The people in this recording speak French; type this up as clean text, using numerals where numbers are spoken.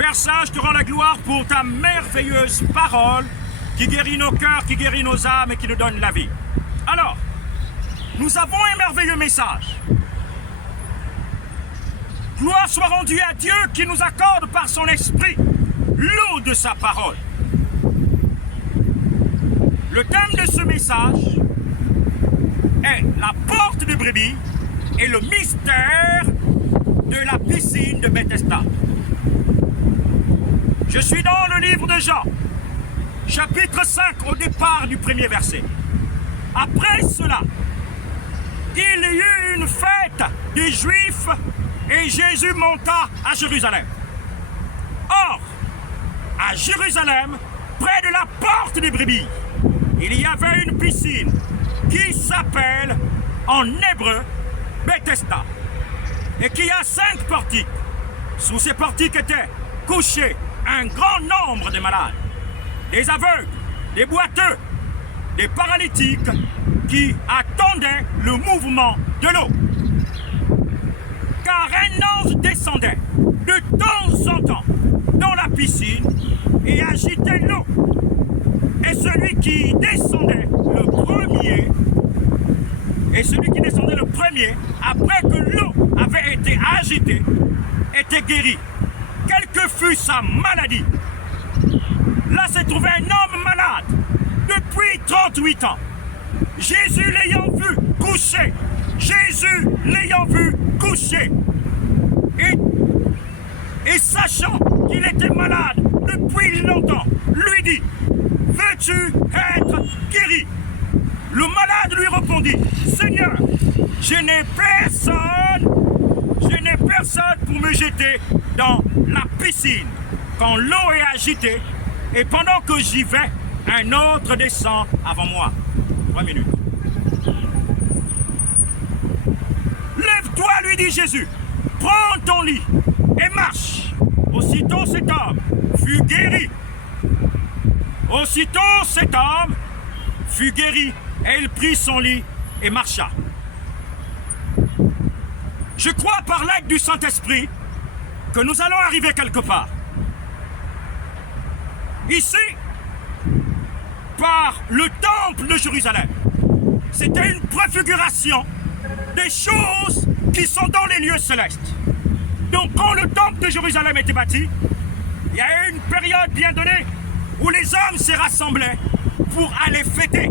Père Saint, je te rends la gloire pour ta merveilleuse parole qui guérit nos cœurs, qui guérit nos âmes et qui nous donne la vie. Alors, nous avons un merveilleux message. Gloire soit rendue à Dieu qui nous accorde par son esprit l'eau de sa parole. Le thème de ce message est la porte de brebis et le mystère de la piscine de Bethesda. Je suis dans le livre de Jean, chapitre 5, au départ du premier verset. Après cela, il y eut une fête des Juifs et Jésus monta à Jérusalem. Or, à Jérusalem, près de la porte des brebis, il y avait une piscine qui s'appelle en hébreu Bethesda et qui a 5 portiques. Sous ces portiques étaient couchés un grand nombre de malades, des aveugles, des boiteux, des paralytiques qui attendaient le mouvement de l'eau. Car un ange descendait de temps en temps dans la piscine et agitait l'eau. Et celui qui descendait le premier, après que l'eau avait été agitée, était guéri, quelle que fût sa maladie. Là se trouvait un homme malade depuis 38 ans. Jésus l'ayant vu coucher, et sachant qu'il était malade depuis longtemps, lui dit: veux-tu être guéri? Le malade lui répondit: Seigneur, je n'ai personne pour me jeter dans la piscine quand l'eau est agitée, et pendant que j'y vais, un autre descend avant moi. 3 minutes. Lève-toi, lui dit Jésus, prends ton lit et marche. Aussitôt cet homme fut guéri. Et il prit son lit et marcha. Je crois par l'aide du Saint-Esprit que nous allons arriver quelque part. Ici, par le temple de Jérusalem, c'était une préfiguration des choses qui sont dans les lieux célestes. Donc quand le temple de Jérusalem était bâti, il y a eu une période bien donnée où les hommes s'est rassemblés pour aller fêter.